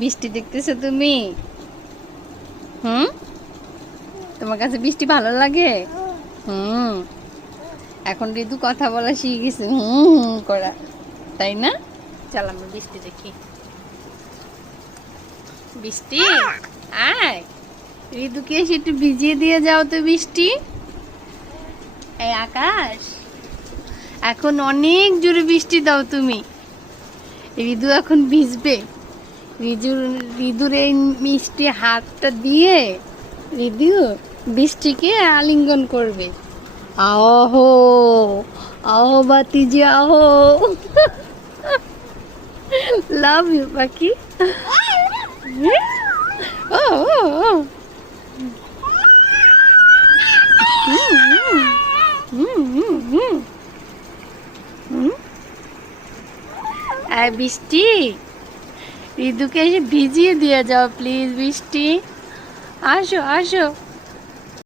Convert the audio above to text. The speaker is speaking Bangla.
বৃষ্টি দেখতেছো তুমি? হুম, তোমার কাছে বৃষ্টি ভালো লাগে? হুম, এখন ঋতু কথা বলা শিখে গেছে, হুম হুম করা, তাই না? চল আমরা বৃষ্টি দেখি। বৃষ্টি আয়, ঋতুকে এসে একটু ভিজিয়ে দিয়ে যাও তো বৃষ্টি। এই আকাশ, এখন অনেক জোরে বৃষ্টি দাও তুমি। ঋতু এখন ভিজবে। ঋতুর ঋতুর এই মিষ্টি হাতটা দিয়ে ঋতু বৃষ্টিকে আলিঙ্গন করবে। আহো, আহো বাতিজি আহো। লাভ ইউ পাখি। ও ও ও। হুম হুম হুম হুম হুম। আর বৃষ্টি, ঋতুকে এসে ভিজিয়ে দিয়ে যাও প্লিজ বৃষ্টি। আসো আসো।